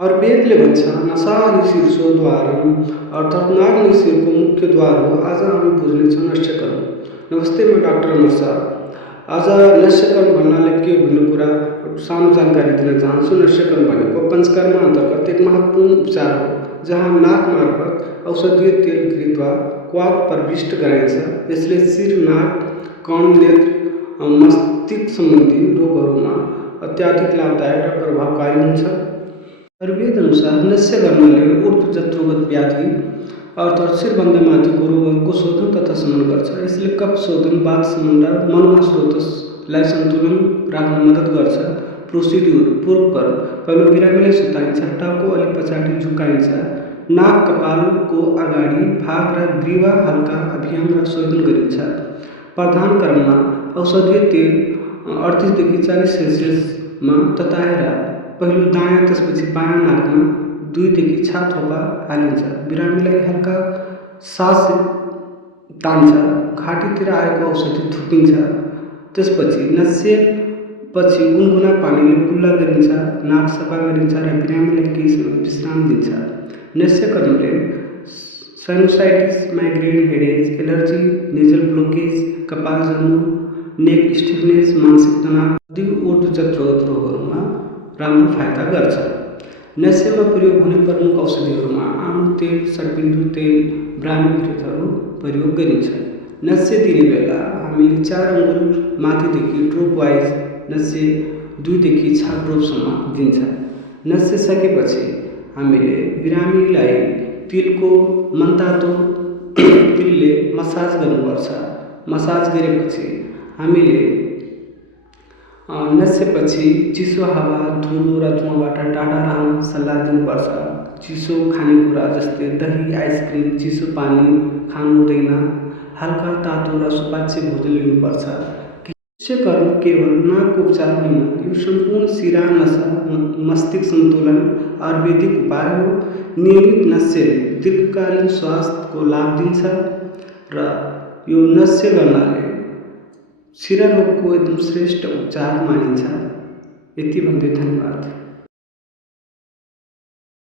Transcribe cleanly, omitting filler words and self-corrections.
आयुर्वेदले भन्छ नसा ही शीर्षोद्वारम अर्थात् नाक नै शिरको मुख्य द्वार हो। आज हामी बुझ्नेछौँ नस्यकर्म। नमस्ते, म डाक्टर अमर शाह। आज नस्यकर्म भन्नाले के भन्ने कुरा सानो जानकारी दिन चाहन्छु। नस्यकर्म भनेको पञ्चकर्म अन्तर्गत एक महत्त्वपूर्ण उपचार हो जहाँ नाक मार्फत औषधीय तेल गृहीत्वा क्वाथ प्रविष्ट गराइन्छ। यसले शिर, नाक, कान, नेत्र, मस्तिष्क सम्बन्धी रोगहरूमा अत्याधिक लाभदायक र प्रभावकारी हुन्छ। आयुर्वेद अनुसार नस्य गर्नाले ऊर्ध्वजत्रोगत व्याधि अर्थात् शिरभन्दा माथिको रोगहरूको शोधन तथा शमन गर्छ। यसले कफ शोधन, वात शमन र मनमा स्रोतलाई सन्तुलन राख्न मद्दत गर्छ। प्रोसिड्युर पूर्वकर्म पहिलो बिरामीलाई सुताइन्छ, टाउको अलि पछाडि झुकाइन्छ, नाक कपालको अगाडि भाग र ग्रीवा हल्का अभियान र शोधन गरिन्छ। प्रधान क्रममा औषधीय तेल 38 देखि 40 सेल्सियसमा तताएर पहिलो दायाँ त्यसपछि बायाँ नाकमा 2 देखि 6 थोपा हालिन्छ। बिरामीलाई हल्का सास तान्छ, घाँटीतिर आएको औषधि थुकिन्छ। त्यसपछि नस्यपछि गुनगुना पानीले कुल्ला गरिन्छ, नाक सफा गरिन्छ र बिरामीलाई केही समय विश्राम दिन्छ। नस्यकर्मले sinusitis, migraine, headache, allergy, nasal blockage, कपाल जन्नु, नेक स्टिफनेस, मानसिक तनाव आदि ऊर्ध्वजत्रोगत रोगहरूमा राम्रो फाइदा गर्छ। नस्यमा प्रयोग हुने प्रमुख औषधिहरूमा आमो तेल, षड्बिन्दु तेल, ब्राह्मीकृतहरू प्रयोग गरिन्छ। नस्य दिने बेला हामीले 4 अङ्गुल माथिदेखि ड्रोप वाइज नस्य 2 देखि 6 ड्रोपसम्म दिन्छ। नस्य सकेपछि हामीले बिरामीलाई तिलको मनतातो तिलले मसाज गर्नुपर्छ। मसाज गरेपछि हामीले नस्यपछि चिसो हावा, धुलो र धुवाँबाट टाढा रहन सल्लाह दिनुपर्छ। चिसो खानेकुरा जस्तै दही, आइसक्रिम, चिसो पानी खानु हुँदैन। हल्का तातो र सुपाच्य भोजन लिनुपर्छ। नस्यकर्म केवल नाकको उपचार होइन, यो सम्पूर्ण शिरा, नसा, मस्तिष्क सन्तुलन आयुर्वेदिक उपाय हो। नियमित नस्यले दीर्घकालीन स्वास्थ्यको लाभ दिन्छ र यो नस्य गर्नाले शिरा रोगको एकदम श्रेष्ठ उपचार मानिन्छ। यति भन्दै धन्यवाद।